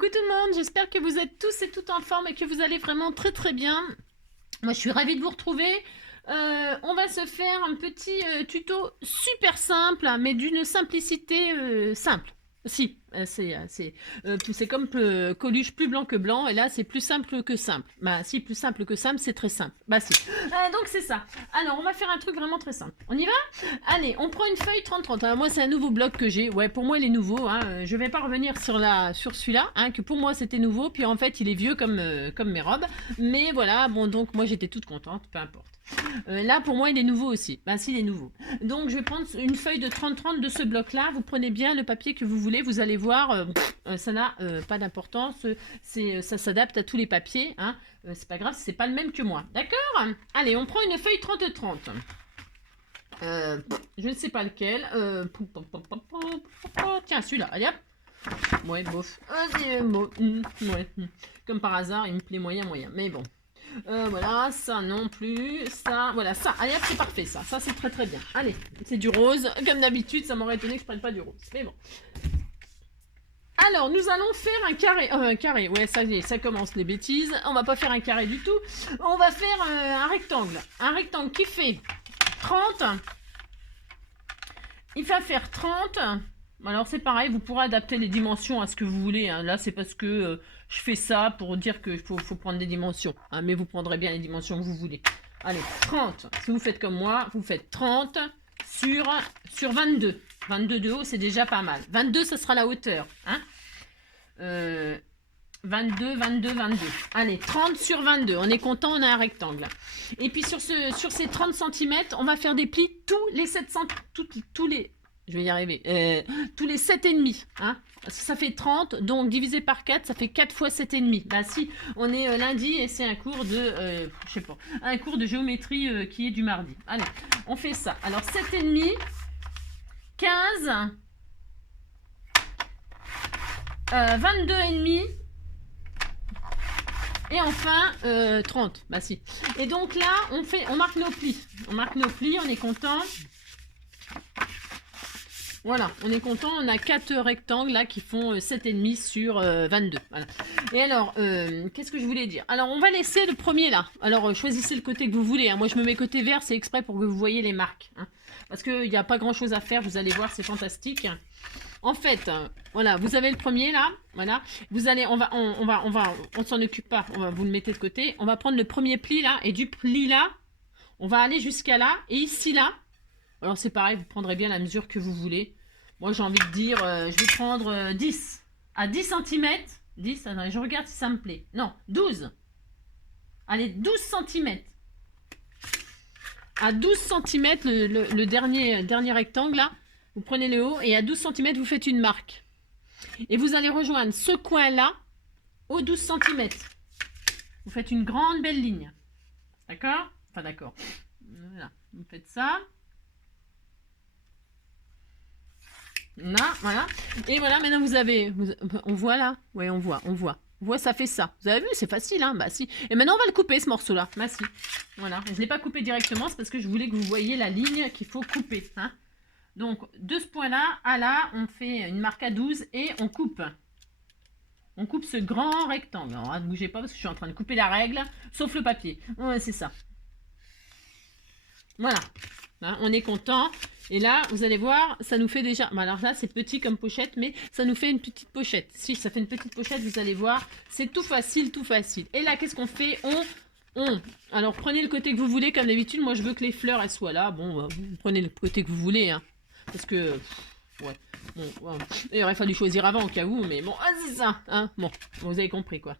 Coucou tout le monde, j'espère que vous êtes tous et toutes en forme et que vous allez vraiment très très bien. Moi je suis ravie de vous retrouver. On va se faire un petit tuto super simple, mais d'une simplicité simple. Si, c'est comme Coluche, plus blanc que blanc, et là c'est plus simple que simple. Bah si, plus simple que simple, c'est très simple. Bah si. Donc c'est ça. Alors on va faire un truc vraiment très simple. On y va? Allez, on prend une feuille 30-30. Alors, moi c'est un nouveau bloc que j'ai. Ouais, pour moi il est nouveau. Hein. Je vais pas revenir sur celui-là, hein, que pour moi c'était nouveau, puis en fait il est vieux comme mes robes. Mais voilà, bon donc moi j'étais toute contente, peu importe. Là pour moi il est nouveau aussi. Bah si, il est nouveau. Donc je vais prendre une feuille de 30-30 de ce bloc là. Vous prenez bien le papier que vous voulez. Vous allez voir, ça n'a pas d'importance. Ça s'adapte à tous les papiers. Hein. C'est pas grave, c'est pas le même que moi. D'accord? Allez, on prend une feuille 30-30. Je ne sais pas lequel. Tiens, celui-là. Allez hop. Ouais, bof. Ouais. Comme par hasard, il me plaît moyen. Mais bon. Voilà, ça non plus, ça, voilà, ça, allez hop, c'est parfait, ça c'est très très bien. Allez, c'est du rose, comme d'habitude, ça m'aurait étonné que je prenne pas du rose, mais bon. Alors, nous allons faire un carré, ouais, ça y est, ça commence les bêtises, on va pas faire un carré du tout, on va faire un rectangle qui fait 30, il va faire 30. Alors c'est pareil, vous pourrez adapter les dimensions à ce que vous voulez. Hein. Là c'est parce que je fais ça pour dire qu'il faut prendre des dimensions. Hein. Mais vous prendrez bien les dimensions que vous voulez. Allez, 30. Si vous faites comme moi, vous faites 30 sur 22. 22 de haut, c'est déjà pas mal. 22, ça sera la hauteur. Hein 22. Allez, 30 sur 22. On est content, on a un rectangle. Et puis sur ces 30 cm, on va faire des plis tous les 7 cm. Tous les... Je vais y arriver. Tous les 7,5. Hein, ça fait 30, donc divisé par 4, ça fait 4 fois 7,5. Là, si on est lundi et c'est un cours de, je sais pas, un cours de géométrie qui est du mardi. Allez, on fait ça. Alors 7,5, 15, 22,5 et enfin 30. Bah si. Et donc là, on marque nos plis. On est content. Voilà, on est content, on a 4 rectangles là qui font 7,5 sur 22. Voilà. Et alors, qu'est-ce que je voulais dire? Alors, on va laisser le premier là. Alors, choisissez le côté que vous voulez. Hein. Moi, je me mets côté vert, c'est exprès pour que vous voyez les marques. Hein. Parce qu'il n'y a pas grand-chose à faire, vous allez voir, c'est fantastique. En fait, voilà, vous avez le premier là. Voilà, vous allez, on s'en occupe pas. Vous le mettez de côté. On va prendre le premier pli là, et du pli là, on va aller jusqu'à là, et ici là. Alors c'est pareil, vous prendrez bien la mesure que vous voulez. Moi j'ai envie de dire, je vais prendre 10. À 10 cm. 10, attendez, je regarde si ça me plaît. Non, 12. Allez, 12 cm. À 12 cm, le dernier rectangle là, vous prenez le haut et à 12 cm, vous faites une marque. Et vous allez rejoindre ce coin là au 12 cm. Vous faites une grande belle ligne. D'accord? Enfin d'accord. Voilà, vous faites ça. Là, voilà. Et voilà, maintenant vous avez... on voit là? Oui, on voit. On voit, ça fait ça. Vous avez vu, c'est facile, hein? Bah si. Et maintenant, on va le couper, ce morceau-là. Bah si. Voilà. Je ne l'ai pas coupé directement, c'est parce que je voulais que vous voyiez la ligne qu'il faut couper. Hein? Donc, de ce point-là à là, on fait une marque à 12 et on coupe. On coupe ce grand rectangle. Alors, ne bougez pas parce que je suis en train de couper la règle, sauf le papier. Ouais, c'est ça. Voilà. Hein, on est content. Et là, vous allez voir, ça nous fait déjà... Alors là, c'est petit comme pochette, mais ça nous fait une petite pochette. Si, ça fait une petite pochette, vous allez voir. C'est tout facile, tout facile. Et là, qu'est-ce qu'on fait? Alors, prenez le côté que vous voulez, comme d'habitude. Moi, je veux que les fleurs, elles soient là. Bon, vous prenez le côté que vous voulez. Hein, parce que... ouais. Bon, il aurait fallu choisir avant, au cas où. Mais bon, c'est ça. Hein, bon, vous avez compris, quoi.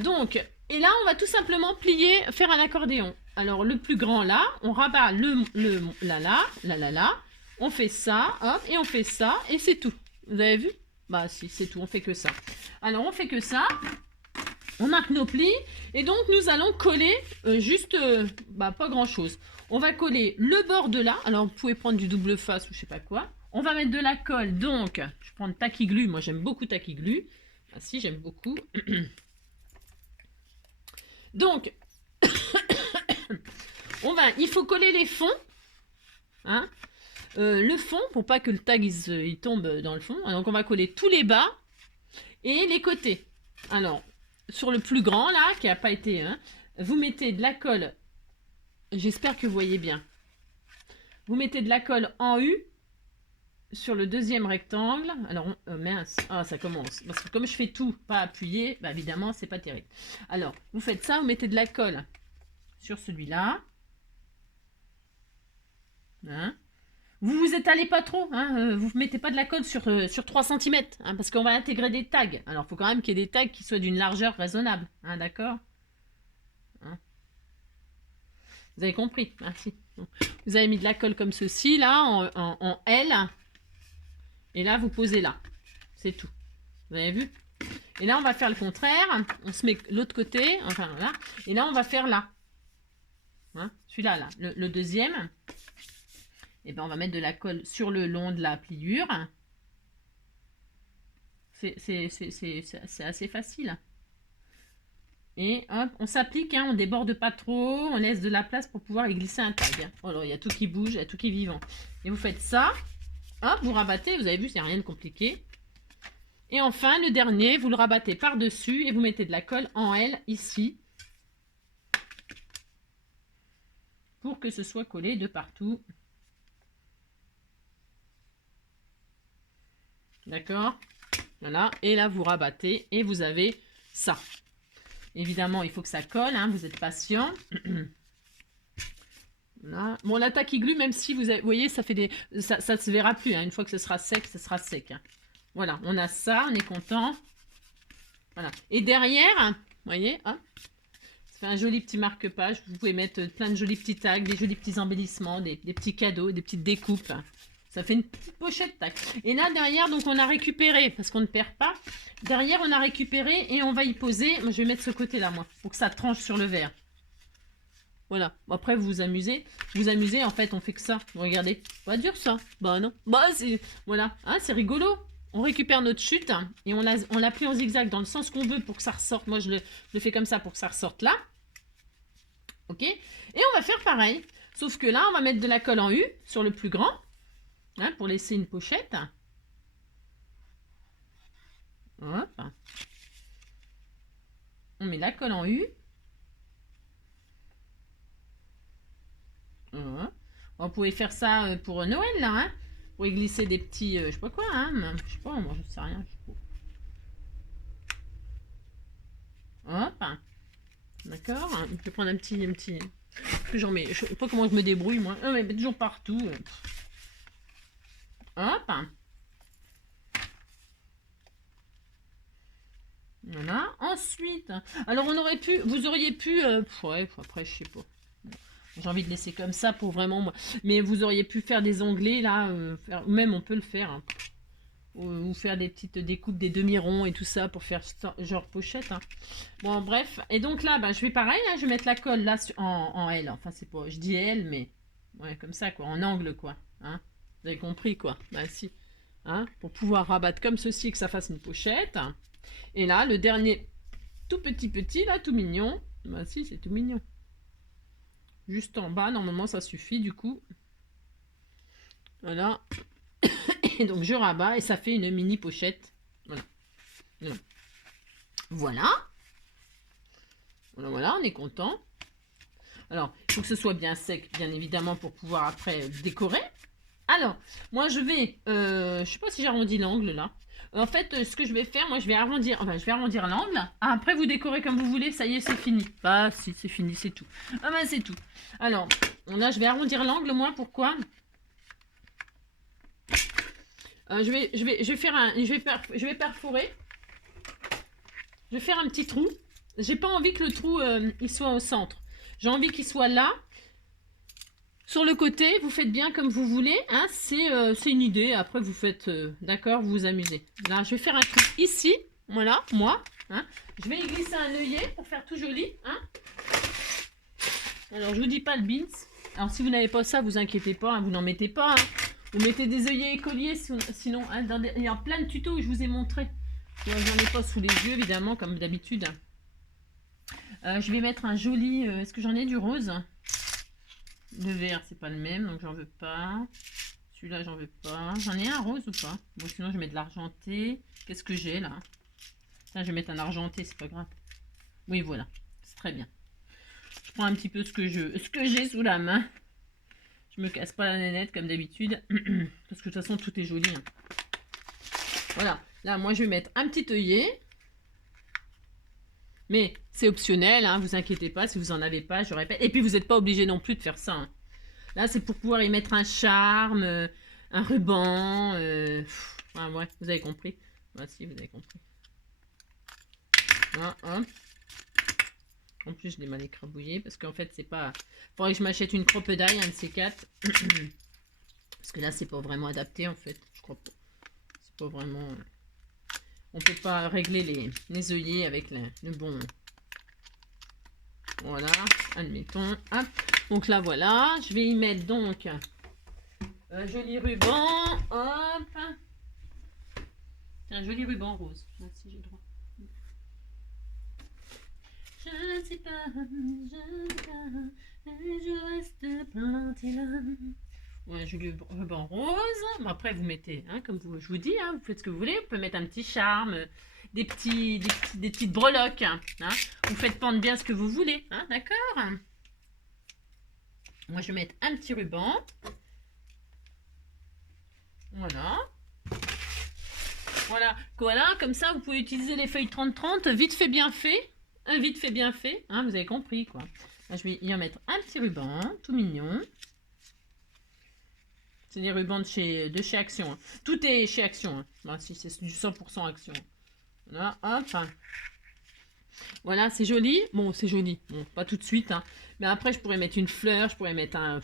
Donc, et là, on va tout simplement plier, faire un accordéon. Alors, le plus grand là, on rabat là, on fait ça, hop, et on fait ça, et c'est tout. Vous avez vu? Bah si, c'est tout, on fait que ça. Alors, on fait que ça, on marque nos plis, et donc nous allons coller juste, pas grand chose. On va coller le bord de là, alors vous pouvez prendre du double face ou je sais pas quoi. On va mettre de la colle, donc, je prends Tacky-Glu, moi j'aime beaucoup Tacky-Glu. Ah si, j'aime beaucoup. Donc, il faut coller les fonds. Hein, le fond, pour pas que le tag il tombe dans le fond. Donc, on va coller tous les bas. Et les côtés. Alors, sur le plus grand, là, qui n'a pas été... Hein, vous mettez de la colle. J'espère que vous voyez bien. Vous mettez de la colle en U sur le deuxième rectangle. Alors, mince. Ah, ça commence. Parce que comme je fais tout pas appuyé, bah, évidemment, c'est pas terrible. Alors, vous faites ça, vous mettez de la colle sur celui-là. Hein, vous vous étalez pas trop, hein, vous ne mettez pas de la colle sur 3 cm, hein, parce qu'on va intégrer des tags. Alors, il faut quand même qu'il y ait des tags qui soient d'une largeur raisonnable, hein, d'accord, hein. Vous avez compris, merci. Donc, vous avez mis de la colle comme ceci, là, en L, et là, vous posez là. C'est tout. Vous avez vu? Et là, on va faire le contraire. On se met l'autre côté, enfin, là, et là, on va faire là. Hein, celui-là, là, le deuxième. Et ben on va mettre de la colle sur le long de la pliure. C'est assez facile. Et hop, on s'applique, hein, on déborde pas trop, on laisse de la place pour pouvoir y glisser un tag. Oh là, il y a tout qui bouge, il y a tout qui est vivant. Et vous faites ça, hop, vous rabattez, vous avez vu, c'est rien de compliqué. Et enfin, le dernier, vous le rabattez par-dessus et vous mettez de la colle en L ici. Pour que ce soit collé de partout. D'accord? Voilà. Et là, vous rabattez et vous avez ça. Évidemment, il faut que ça colle. Hein, vous êtes patient. Voilà. Bon, la tacky glue, même si vous voyez, ça fait des... Ça se verra plus. Hein, une fois que ce sera sec, ce sera sec. Hein. Voilà, on a ça. On est content. Voilà. Et derrière, vous voyez, hein, ça fait un joli petit marque-page. Vous pouvez mettre plein de jolis petits tags, des jolis petits embellissements, des petits cadeaux, des petites découpes. Ça fait une petite pochette, tac. Et là, derrière, donc on a récupéré, parce qu'on ne perd pas. Derrière, on a récupéré et on va y poser. Moi, je vais mettre ce côté-là, moi, pour que ça tranche sur le verre. Voilà. Bon, après, vous vous amusez. Vous amusez, en fait, on fait que ça. Regardez. Pas dur, ça. Bah non. Bah, c'est... Voilà. Hein, c'est rigolo. On récupère notre chute hein, et on la plie en zigzag dans le sens qu'on veut pour que ça ressorte. Moi, je le fais comme ça pour que ça ressorte là. Ok. Et on va faire pareil. Sauf que là, on va mettre de la colle en U sur le plus grand. Hein, pour laisser une pochette. Hop. On met la colle en U. Hop. Vous pouvez faire ça pour Noël, là. Hein, pour y glisser des petits... je sais pas quoi, hein. Je sais pas, moi, je sais rien. Hop. D'accord. Je vais prendre un petit... J'en mets... Je sais pas comment je me débrouille, moi. Non, mais toujours partout. Hop. Voilà. Ensuite, alors on aurait pu, vous auriez pu, ouais, après je sais pas. J'ai envie de laisser comme ça pour vraiment moi. Mais vous auriez pu faire des onglets là, même on peut le faire. Hein. Ou faire des petites découpes, des demi-ronds et tout ça pour faire genre pochette. Hein. Bon bref, et donc là, bah, je vais pareil, hein, je vais mettre la colle là en L. Enfin c'est pas, je dis L, mais ouais comme ça quoi, en angle quoi. Hein. Vous avez compris quoi. Bah si. Hein, pour pouvoir rabattre comme ceci que ça fasse une pochette. Et là, le dernier tout petit, là, tout mignon. Bah si, c'est tout mignon. Juste en bas, normalement, ça suffit, du coup. Voilà. Et donc, je rabats et ça fait une mini pochette. Voilà. Voilà. Voilà, on est content. Alors, il faut que ce soit bien sec, bien évidemment, pour pouvoir après décorer. Alors, moi, je vais... je sais pas si j'arrondis l'angle, là. En fait, ce que je vais faire, moi, je vais arrondir l'angle. Après, vous décorez comme vous voulez. Ça y est, c'est fini. Bah, si, c'est fini, c'est tout. Ah ben, c'est tout. Alors, là, je vais arrondir l'angle, moi. Pourquoi je vais perforer. Je vais faire un petit trou. J'ai pas envie que le trou, il soit au centre. J'ai envie qu'il soit là. Sur le côté, vous faites bien comme vous voulez. Hein, c'est une idée. Après, vous faites... d'accord, vous vous amusez. Là, je vais faire un trou ici. Voilà, moi. Hein. Je vais y glisser un œillet pour faire tout joli. Hein. Alors, je vous dis pas le beans. Alors, si vous n'avez pas ça, vous inquiétez pas. Hein, vous n'en mettez pas. Hein. Vous mettez des œillets écoliers. Sinon, hein, il y a plein de tutos où je vous ai montré. J'en ai pas sous les yeux, évidemment, comme d'habitude. Je vais mettre un joli... est-ce que j'en ai du rose ? Le vert, c'est pas le même, donc j'en veux pas. Celui-là, j'en veux pas. J'en ai un rose ou pas? Bon, sinon, je mets de l'argenté. Qu'est-ce que j'ai là? Ça, je vais mettre un argenté, c'est pas grave. Oui, voilà. C'est très bien. Je prends un petit peu ce que j'ai sous la main. Je me casse pas la nénette comme d'habitude. Parce que de toute façon, tout est joli. Hein. Voilà. Là, moi, je vais mettre un petit œillet. Mais c'est optionnel, hein, vous inquiétez pas, si vous en avez pas, je répète. Et puis, vous n'êtes pas obligé non plus de faire ça. Hein. Là, c'est pour pouvoir y mettre un charme, un ruban. Ah, ouais, vous avez compris. Voici, vous avez compris. Ah, hop. En plus, je l'ai mal écrabouillé parce qu'en fait, c'est pas... Faudrait que je m'achète une crocodile, un de ces quatre. Parce que là, c'est pas vraiment adapté, en fait. Je crois pas. C'est pas vraiment... On peut pas régler les œillets avec le bon... Voilà, admettons. Hop. Donc là, voilà. Je vais y mettre donc un joli ruban. Hop. Un joli ruban rose. Merci, j'ai le droit. Je ne sais pas, je reste plantée là. Ouais, un joli ruban rose. Bon, après, vous mettez, hein, comme je vous dis, hein, vous faites ce que vous voulez. Vous pouvez mettre un petit charme, des petites breloques. Hein. Vous faites pendre bien ce que vous voulez. Hein, d'accord? Moi, je vais mettre un petit ruban. Voilà. Voilà, comme ça, vous pouvez utiliser les feuilles 30-30, vite fait, bien fait. Vite fait, bien fait. Hein, vous avez compris, quoi. Là, je vais y en mettre un petit ruban, tout mignon. C'est des rubans de chez Action. Hein. Tout est chez Action. Hein. Là, si c'est du 100% Action. Voilà, hop. Voilà, c'est joli. Bon, c'est joli. Bon, pas tout de suite. Hein. Mais après, je pourrais mettre une fleur. Je pourrais mettre un...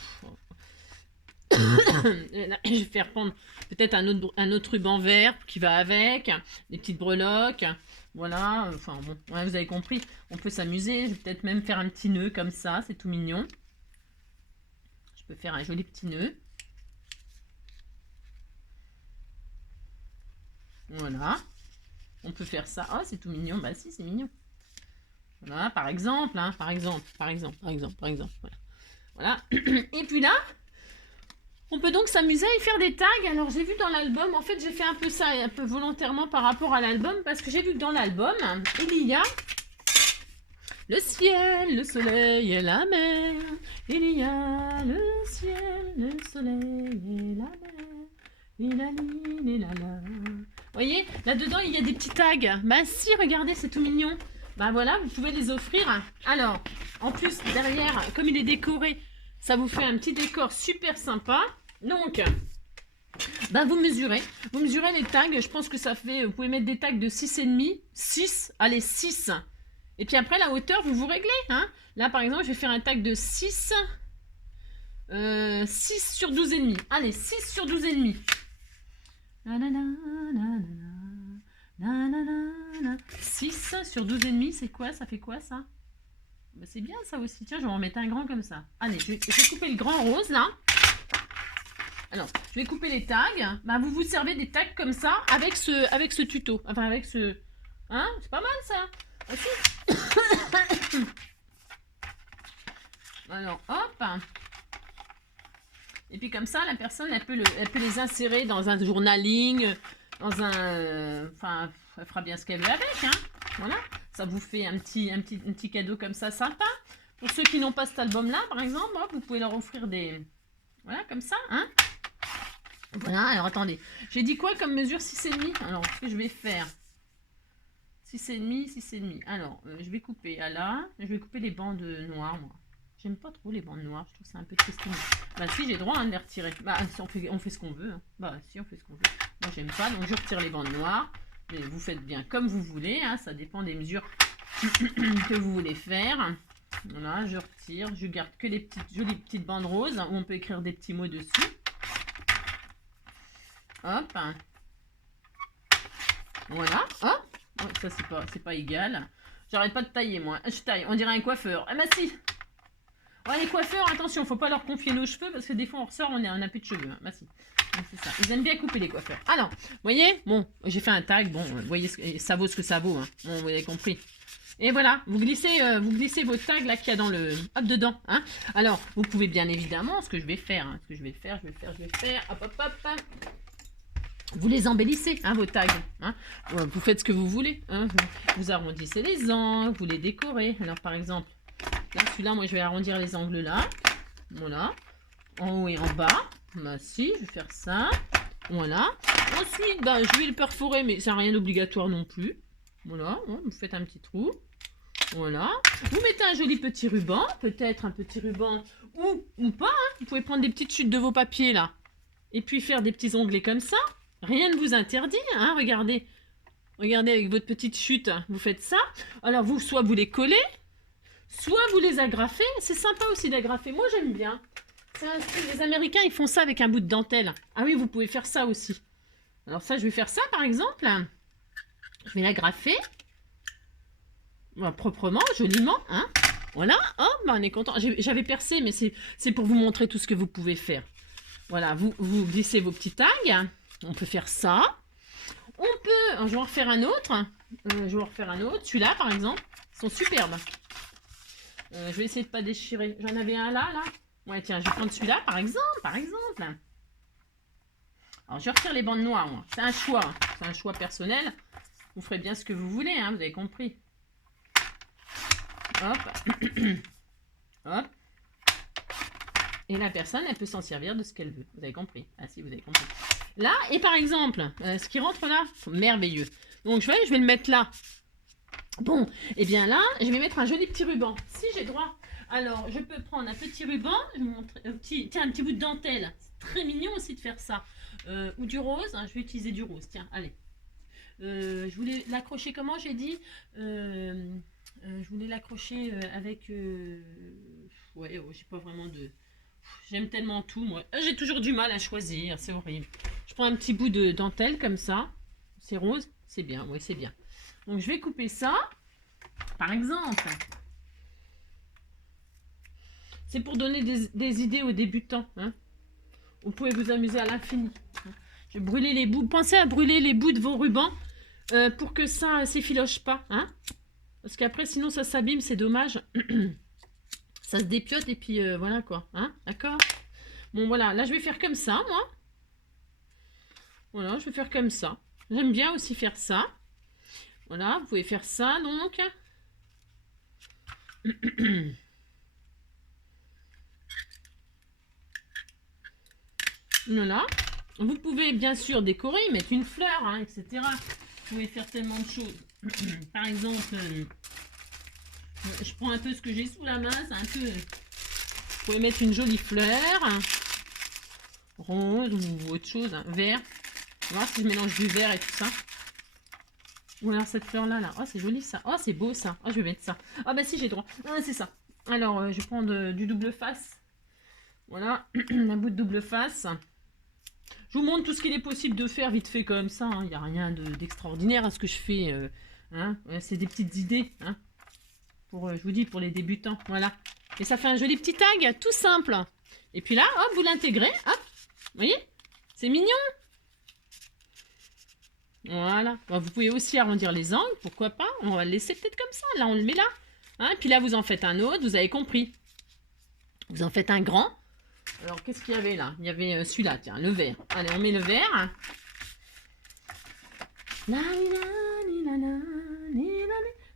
je vais faire prendre peut-être un autre ruban vert qui va avec. Des petites breloques. Voilà. Enfin, bon, ouais, vous avez compris. On peut s'amuser. Je vais peut-être même faire un petit nœud comme ça. C'est tout mignon. Je peux faire un joli petit nœud. Voilà. On peut faire ça. Oh, c'est tout mignon. Bah si, c'est mignon. Voilà, par exemple. Hein, par exemple. Voilà. Voilà. Et puis là, on peut donc s'amuser à y faire des tags. Alors, j'ai vu dans l'album, en fait, j'ai fait un peu ça, un peu volontairement par rapport à l'album, parce que j'ai vu que dans l'album, il y a le ciel, le soleil et la mer. Il y a le ciel, le soleil et la mer. Et la ligne et la la. Vous voyez, là-dedans, il y a des petits tags. Bah si, regardez, c'est tout mignon. Bah voilà, vous pouvez les offrir. Alors, en plus, derrière, comme il est décoré, ça vous fait un petit décor super sympa. Donc, bah vous mesurez les tags. Je pense que ça fait, vous pouvez mettre des tags de 6,5, 6, allez 6. Et puis après, la hauteur, vous réglez. Hein. Là, par exemple, je vais faire un tag de 6, 6 sur 12,5. Allez, 6 sur 12,5. 6 sur 12,5, c'est quoi? Ça fait quoi, ça? Bah, c'est bien, ça aussi. Tiens, je vais en mettre un grand comme ça. Allez, je vais couper le grand rose, là. Alors, je vais couper les tags. Bah, vous vous servez des tags comme ça avec ce tuto. Enfin, avec ce... Hein? C'est pas mal, ça. Aussi. Alors, hop. Et puis comme ça, la personne, elle peut les insérer dans un journaling, dans un... Enfin, elle fera bien ce qu'elle veut avec, hein. Voilà. Ça vous fait un petit cadeau comme ça, sympa. Pour ceux qui n'ont pas cet album-là, par exemple, hop, vous pouvez leur offrir des... Voilà, comme ça, hein. Voilà, alors attendez. J'ai dit quoi comme mesure? 6,5. Alors, ce que je vais faire... 6,5, 6,5. Alors, je vais couper à là. Je vais couper les bandes noires, moi. J'aime pas trop les bandes noires. Je trouve ça un peu triste. Bah si, j'ai droit hein, de les retirer. Bah si, on fait ce qu'on veut. Hein. Bah si, on fait ce qu'on veut. Moi, j'aime pas, donc je retire les bandes noires. Mais vous faites bien comme vous voulez. Hein. Ça dépend des mesures que vous voulez faire. Voilà, je retire. Je garde que les jolies petites bandes roses où on peut écrire des petits mots dessus. Hop. Voilà. Hop. Oh, ça, c'est pas égal. J'arrête pas de tailler, moi. Je taille. On dirait un coiffeur. Ah bah si. Ouais, les coiffeurs, attention, faut pas leur confier nos cheveux parce que des fois on ressort, on a plus de cheveux. Hein. Bah si. C'est ça. Ils aiment bien couper les coiffeurs. Alors, vous voyez, bon, j'ai fait un tag. Bon, vous voyez, ça vaut ce que ça vaut. Hein. Bon, vous avez compris. Et voilà, vous glissez vos tags là qu'il y a dans le... Hop, dedans. Hein. Alors, vous pouvez bien évidemment, ce que je vais faire, hop, hop, hop. Vous les embellissez, hein, vos tags. Hein. Vous faites ce que vous voulez. Hein. Vous arrondissez les angles, vous les décorez. Alors, par exemple, là, celui-là, moi, je vais arrondir les angles là. Voilà. En haut et en bas. Bah, si, je vais faire ça. Voilà. Ensuite, bah, je vais le perforer, mais ça n'a rien d'obligatoire non plus. Voilà. Vous faites un petit trou. Voilà. Vous mettez un joli petit ruban. Peut-être un petit ruban ou pas. Hein. Vous pouvez prendre des petites chutes de vos papiers, là. Et puis faire des petits onglets comme ça. Rien ne vous interdit, hein, regardez. Regardez avec votre petite chute, vous faites ça. Alors vous, soit vous les collez, soit vous les agrafez. C'est sympa aussi d'agrafer, moi j'aime bien. C'est un style, les Américains, ils font ça avec un bout de dentelle. Ah oui, vous pouvez faire ça aussi. Alors ça, je vais faire ça par exemple. Je vais l'agrafer. Voilà, proprement, joliment, hein. Voilà, oh, bah, on est content. J'avais percé, mais c'est pour vous montrer tout ce que vous pouvez faire. Voilà, vous glissez vos petits tags. On peut faire ça. On peut... Je vais en refaire un autre. Celui-là, par exemple. Ils sont superbes. Je vais essayer de ne pas déchirer. J'en avais un là. Ouais, tiens, je vais prendre celui-là, par exemple. Alors, je retire les bandes noires, moi. C'est un choix. Hein. C'est un choix personnel. Vous ferez bien ce que vous voulez, hein, vous avez compris. Hop. Hop. Et la personne, elle peut s'en servir de ce qu'elle veut. Vous avez compris? Ah si, vous avez compris. Là, et par exemple, ce qui rentre là, merveilleux. Donc je vais le mettre là. Bon, et bien là, je vais mettre un joli petit ruban. Si j'ai droit. Alors, je peux prendre un petit ruban. Je vais vous montrer un petit bout de dentelle. C'est très mignon aussi de faire ça. Ou du rose. Hein, je vais utiliser du rose. Tiens, allez. Je voulais l'accrocher comment, j'ai dit je voulais l'accrocher avec... ouais, j'ai pas vraiment de... J'aime tellement tout, moi. J'ai toujours du mal à choisir, c'est horrible. Je prends un petit bout de dentelle comme ça. C'est rose, c'est bien, oui, c'est bien. Donc, je vais couper ça, par exemple. C'est pour donner des idées aux débutants. Hein. Vous pouvez vous amuser à l'infini. Je vais brûler les bouts. Pensez à brûler les bouts de vos rubans pour que ça ne s'effiloche pas. Hein. Parce qu'après, sinon, ça s'abîme, c'est dommage. Ça se dépiote et puis voilà quoi. Hein, d'accord? Bon, voilà. Là, je vais faire comme ça, moi. Voilà, je vais faire comme ça. J'aime bien aussi faire ça. Voilà, vous pouvez faire ça, donc. Voilà. Vous pouvez bien sûr décorer, mettre une fleur, hein, etc. Vous pouvez faire tellement de choses. Par exemple, je prends un peu ce que j'ai sous la main. C'est un peu... Vous pouvez mettre une jolie fleur. Rose ou autre chose, hein, vert. On va voir si je mélange du vert et tout ça. Ou alors cette fleur-là, là. Oh, c'est joli ça. Oh, c'est beau ça. Oh, je vais mettre ça. Ah, bah si, j'ai droit. Ah, c'est ça. Alors, je prends du double face. Voilà, un bout de double face. Je vous montre tout ce qu'il est possible de faire vite fait comme ça. Il n'y a rien d'extraordinaire à ce que je fais. Hein. C'est des petites idées. Hein. Je vous dis, pour les débutants. Voilà. Et ça fait un joli petit tag, tout simple. Et puis là, hop, vous l'intégrez. Hop. Vous voyez? C'est mignon. Voilà. Bon, vous pouvez aussi arrondir les angles. Pourquoi pas? On va le laisser peut-être comme ça. Là, on le met là. Hein. Puis là, vous en faites un autre. Vous avez compris. Vous en faites un grand. Alors, qu'est-ce qu'il y avait là? Il y avait celui-là, tiens, le vert. Allez, on met le vert.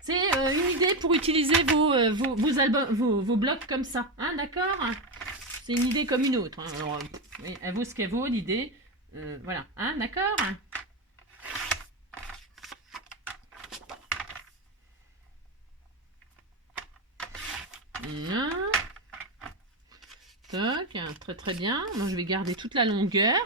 C'est une idée pour utiliser vos albums, vos blocs comme ça. Hein, d'accord? C'est une idée comme une autre. Hein. Alors, elle vaut ce qu'elle vaut, l'idée. Voilà. Hein, d'accord? Toc, très très bien. Moi, je vais garder toute la longueur.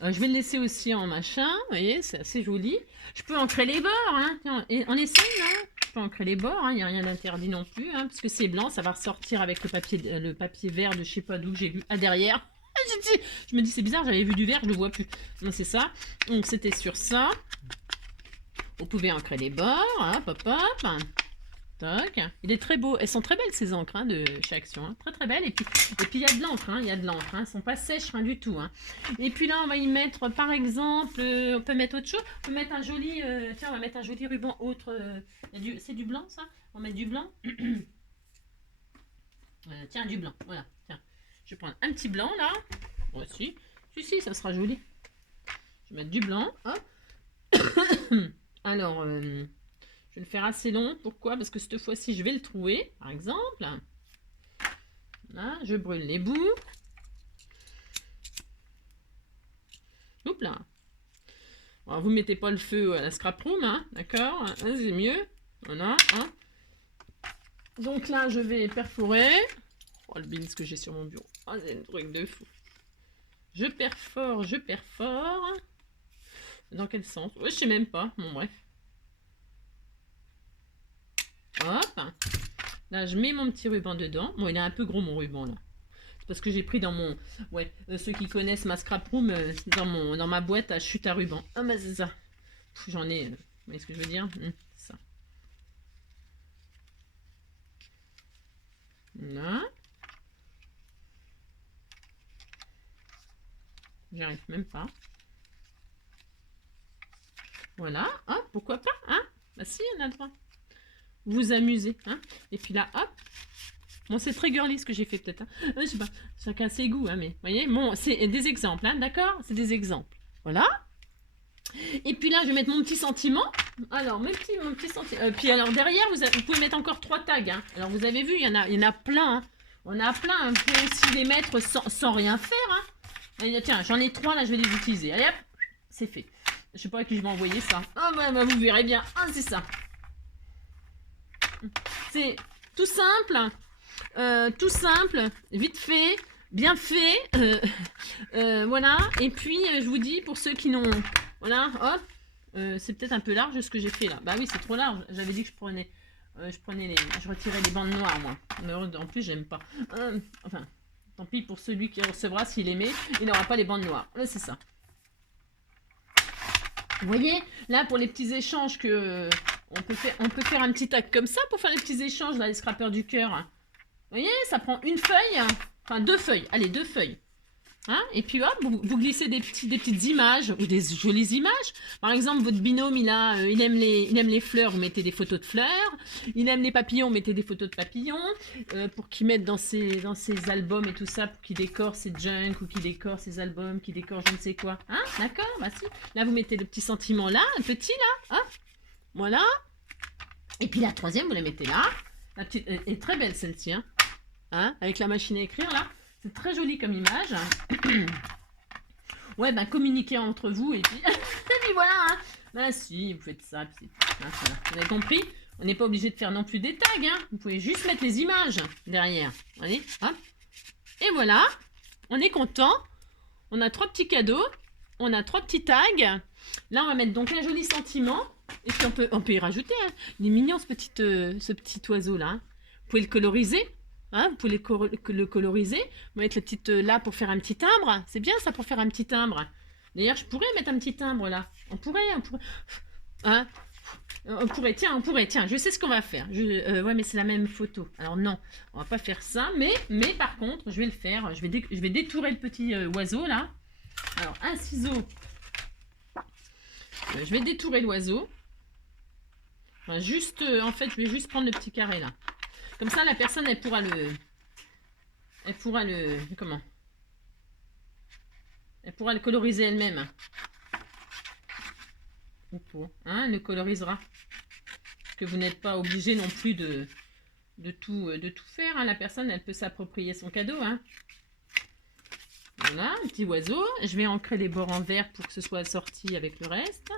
Je vais le laisser aussi en machin. Vous voyez, c'est assez joli. Je peux ancrer les bords. Hein. Tiens, et on essaye, là. Je peux ancrer les bords. Hein. Il n'y a rien d'interdit non plus. Hein, parce que c'est blanc, ça va ressortir avec le papier vert de je sais pas d'où que j'ai vu. Ah, derrière. Je me dis, c'est bizarre, j'avais vu du vert, je le vois plus. Donc, c'est ça. Donc, c'était sur ça. Vous pouvez ancrer les bords. Hop, hop, hop. Toc. Il est très beau. Elles sont très belles ces encres hein, de chez Action. Hein. Très très belles. Et puis il y a de l'encre. Hein. Il y a de l'encre. Hein. Elles ne sont pas sèches rien du tout. Hein. Et puis là, on va y mettre par exemple, on peut mettre autre chose. On peut mettre un joli, tiens, on va mettre un joli ruban autre. C'est du blanc ça? On va mettre du blanc. Tiens, du blanc. Voilà. Tiens. Je vais prendre un petit blanc là. Voici. Si, ça sera joli. Je vais mettre du blanc. Hop. Alors, je vais le faire assez long. Pourquoi? Parce que cette fois-ci, je vais le trouer, par exemple. Là, je brûle les bouts. Hop là. Alors, vous mettez pas le feu à la scrap room, hein, d'accord? C'est mieux. Voilà. Hein. Donc là, je vais perforer. Oh, le beans que j'ai sur mon bureau. Oh, c'est un truc de fou. Je perfore, je perfore. Dans quel sens? Ouais, je sais même pas. Bon, bref. Hop. Là, je mets mon petit ruban dedans. Bon, il est un peu gros, mon ruban, là. C'est parce que j'ai pris dans mon... Ouais, ceux qui connaissent ma scrap room, dans ma boîte à chute à ruban. Ah, bah, c'est ça. J'en ai... vous voyez ce que je veux dire? Ça. Là. J'y arrive même pas. Voilà. Hop, pourquoi pas, hein? Bah si, on a le droit. Vous amusez, hein? Et puis là, hop. Bon, c'est très girly ce que j'ai fait peut-être. Hein. Je sais pas, chacun ses goûts, hein, mais vous voyez, bon, c'est des exemples, hein, d'accord? C'est des exemples. Voilà. Et puis là, je vais mettre mon petit sentiment. Alors, mon petit sentiment. Puis alors, derrière, vous pouvez mettre encore 3 tags. Hein. Alors, vous avez vu, il y en a plein. Hein. On a plein. Hein. Vous pouvez aussi les mettre sans rien faire. Hein. Et, tiens, j'en ai 3, là, je vais les utiliser. Allez, hop, c'est fait. Je sais pas à qui je vais envoyer ça. Ah, bah, vous verrez bien. Ah, c'est ça. C'est tout simple. Tout simple, vite fait, bien fait, voilà. Et puis je vous dis pour ceux qui n'ont, voilà, hop, c'est peut-être un peu large ce que j'ai fait là. Bah oui, c'est trop large. J'avais dit que je retirais les bandes noires moi. Mais en plus j'aime pas. Enfin, tant pis pour celui qui recevra s'il aimait, il n'aura pas les bandes noires. Là c'est ça. Vous voyez, là pour les petits échanges que on peut faire un petit tag comme ça pour faire les petits échanges là, les scrappers du cœur. Vous voyez, ça prend une feuille, enfin 2 feuilles, allez 2 feuilles. Hein, et puis hop, vous glissez des petites images ou des jolies images. Par exemple, votre binôme, il aime les fleurs, vous mettez des photos de fleurs. Il aime les papillons, vous mettez des photos de papillons. Pour qu'il mette dans ses albums et tout ça, pour qu'il décore ses junk ou qu'il décore ses albums, qu'il décore je ne sais quoi. Hein, d'accord, bah si. Là, vous mettez le petit sentiment là, un petit là. Hop, voilà. Et puis la troisième, vous la mettez là. La petite, elle est très belle celle-ci, hein. Hein, avec la machine à écrire là, c'est très joli comme image. Ouais, ben communiquez entre vous et puis, et puis voilà. Hein. Ben si, vous faites ça. Puis voilà. Vous avez compris? On n'est pas obligé de faire non plus des tags. Hein. Vous pouvez juste mettre les images derrière. Allez, hop. Et voilà, on est content. On a 3 petits cadeaux. On a 3 petits tags. Là, on va mettre donc un joli sentiment. Et puis on peut y rajouter. Hein. Il est mignon ce petit oiseau là. Hein. Vous pouvez le coloriser. Hein, vous pouvez le coloriser. Vous mettre le petit là pour faire un petit timbre. C'est bien ça pour faire un petit timbre. D'ailleurs, je pourrais mettre un petit timbre là. On pourrait. Hein, on pourrait, tiens, je sais ce qu'on va faire. Ouais, mais c'est la même photo. Alors non, on va pas faire ça. Mais par contre, je vais le faire. Je vais détourer le petit oiseau là. Alors, un ciseau. Je vais détourer l'oiseau. Enfin, juste, en fait, je vais juste prendre le petit carré là. Comme ça, la personne, elle pourra le... Comment? Elle pourra le coloriser elle-même. Hein, elle le colorisera. Parce que vous n'êtes pas obligé non plus de tout faire. Hein. La personne, elle peut s'approprier son cadeau. Hein. Voilà, un petit oiseau. Je vais ancrer les bords en vert pour que ce soit assorti avec le reste.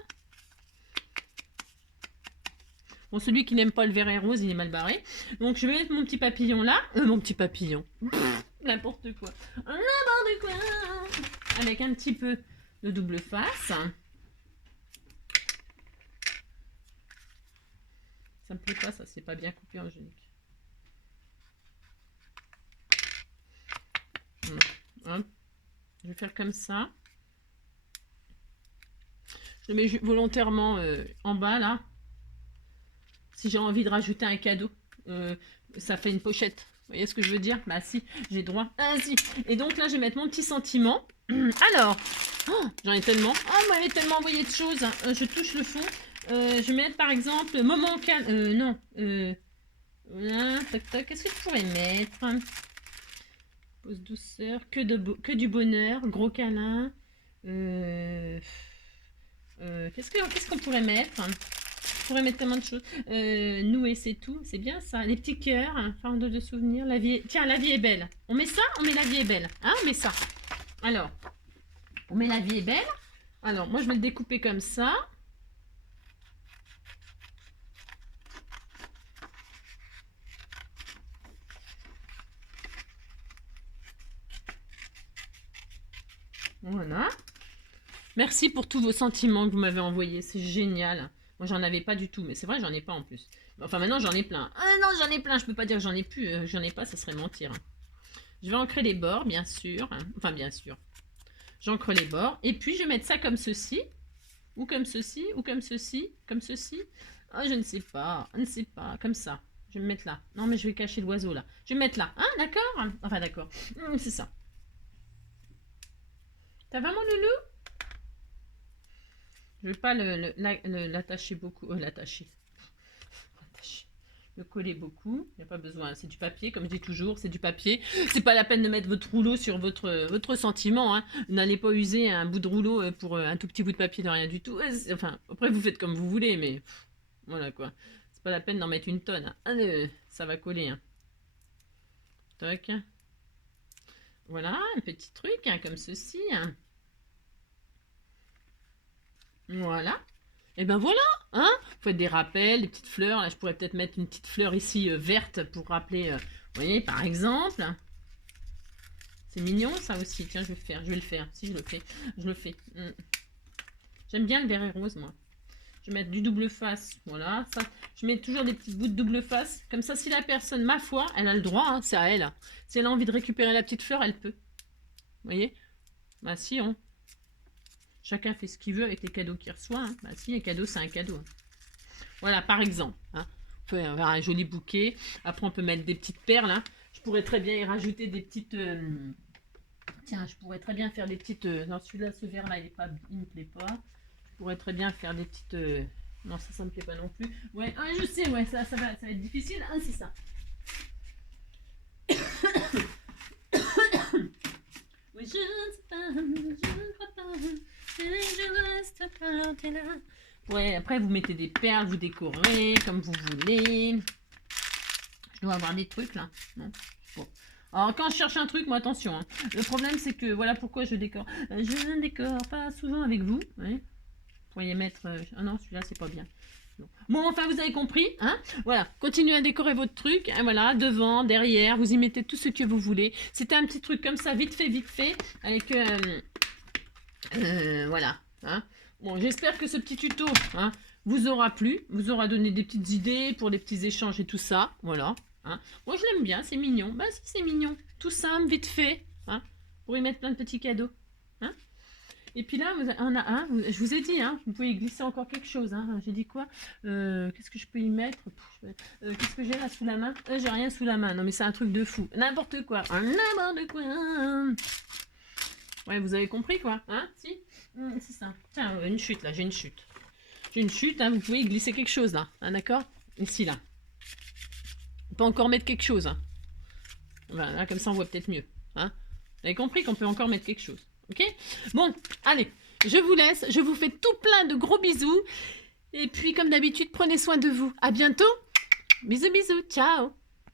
Bon, celui qui n'aime pas le vert et rose, il est mal barré. Donc, je vais mettre mon petit papillon là. Mon petit papillon. N'importe quoi. N'importe quoi. Avec un petit peu de double face. Ça me plaît pas, ça. C'est pas bien coupé, Angélique. Hop. Je vais faire comme ça. Je le mets volontairement en bas, là. Si j'ai envie de rajouter un cadeau, ça fait une pochette. Vous voyez ce que je veux dire? Bah si, j'ai droit. Ah si. Et donc là, je vais mettre mon petit sentiment. Alors, oh, j'en ai tellement. Oh, vous m'avez tellement envoyé de choses. Hein. Je touche le fond. Je vais mettre par exemple moment calme. Non. Voilà, tac tac. Qu'est-ce que je pourrais mettre? Pause douceur. Que du bonheur. Gros câlin. Qu'est-ce qu'on pourrait mettre? On pourrait mettre tellement de choses. Nouer, c'est tout. C'est bien ça. Les petits cœurs, hein, fardeau de souvenirs. La vie est... Tiens, la vie est belle. On met ça? On met la vie est belle. Hein, on met ça. Alors, on met la vie est belle. Alors, moi, je vais le découper comme ça. Voilà. Merci pour tous vos sentiments que vous m'avez envoyés. C'est génial. Moi, j'en avais pas du tout. Mais c'est vrai, j'en ai pas en plus. Enfin, maintenant, j'en ai plein. Ah non, j'en ai plein. Je peux pas dire que j'en ai plus. J'en ai pas, ça serait mentir. Je vais ancrer les bords, bien sûr. Enfin, bien sûr. J'ancre les bords. Et puis, je vais mettre ça comme ceci. Ou comme ceci. Ou comme ceci. Comme ceci. Ah, je ne sais pas. Je ne sais pas. Comme ça. Je vais me mettre là. Non, mais je vais cacher l'oiseau là. Je vais me mettre là. Hein, d'accord? Enfin, d'accord. C'est ça. T'as vraiment loulou? Je ne vais pas l'attacher beaucoup. L'attacher. Le coller beaucoup. Il n'y a pas besoin. C'est du papier, comme je dis toujours. C'est du papier. C'est pas la peine de mettre votre rouleau sur votre sentiment. Hein. N'allez pas user un bout de rouleau pour un tout petit bout de papier de rien du tout. Enfin, après, vous faites comme vous voulez, mais voilà quoi. C'est pas la peine d'en mettre une tonne. Hein. Ça va coller. Hein. Toc. Voilà, un petit truc, hein, comme ceci. Hein. Voilà. Et ben voilà, hein. Vous faites des rappels, des petites fleurs. Là, je pourrais peut-être mettre une petite fleur ici verte pour rappeler, vous voyez, par exemple. C'est mignon, ça aussi. Tiens, je vais le faire. Si, je le fais. Je le fais. J'aime bien le vert rose, moi. Je vais mettre du double face. Voilà, ça. Je mets toujours des petits bouts de double face. Comme ça, si la personne, ma foi, elle a le droit, hein, c'est à elle. Si elle a envie de récupérer la petite fleur, elle peut. Vous voyez? Bah si, on. Chacun fait ce qu'il veut avec les cadeaux qu'il reçoit. Hein. Bah si, un cadeau, c'est un cadeau. Hein. Voilà, par exemple. Hein. On peut avoir un joli bouquet. Après, on peut mettre des petites perles. Hein. Je pourrais très bien y rajouter des petites... Tiens, je pourrais très bien faire des petites... Non, celui-là, ce vert-là, il me plaît pas. Je pourrais très bien faire des petites... Non, ça me plaît pas non plus. Ouais, ah, je sais, ouais, ça va être difficile. Ah, c'est ça. Oui, je ne crois pas. Je reste planté là. Ouais, après, vous mettez des perles, vous décorez comme vous voulez. Je dois avoir des trucs là. Non. Bon. Alors, quand je cherche un truc, moi, attention. Hein. Le problème, c'est que voilà pourquoi je décore. Je ne décore pas souvent avec vous. Ouais. Vous pourriez mettre. Ah non, celui-là, c'est pas bien. Bon, enfin, vous avez compris, hein? Voilà, continuez à décorer votre truc, hein, voilà, devant, derrière, vous y mettez tout ce que vous voulez. C'était un petit truc comme ça, vite fait, avec, voilà, hein? Bon, j'espère que ce petit tuto, hein, vous aura plu, vous aura donné des petites idées pour les petits échanges et tout ça, voilà, hein? Moi, je l'aime bien, c'est mignon, bah si, c'est mignon, tout simple, vite fait, hein? Pour y mettre plein de petits cadeaux, hein? Et puis là, on a un, je vous ai dit, hein, vous pouvez y glisser encore quelque chose. Hein. J'ai dit quoi? Qu'est-ce que je peux y mettre? Qu'est-ce que j'ai là sous la main? J'ai rien sous la main. Non, mais c'est un truc de fou. N'importe quoi. N'importe quoi. Ouais, vous avez compris quoi? Hein? Si? C'est ça. Tiens, une chute là, j'ai une chute. J'ai une chute, hein, vous pouvez y glisser quelque chose là. Hein, d'accord? Ici là. On peut encore mettre quelque chose. Hein. Voilà, là, comme ça, on voit peut-être mieux. Hein? Vous avez compris qu'on peut encore mettre quelque chose. Ok? Bon, allez, je vous laisse. Je vous fais tout plein de gros bisous. Et puis, comme d'habitude, prenez soin de vous. À bientôt. Bisous, bisous. Ciao.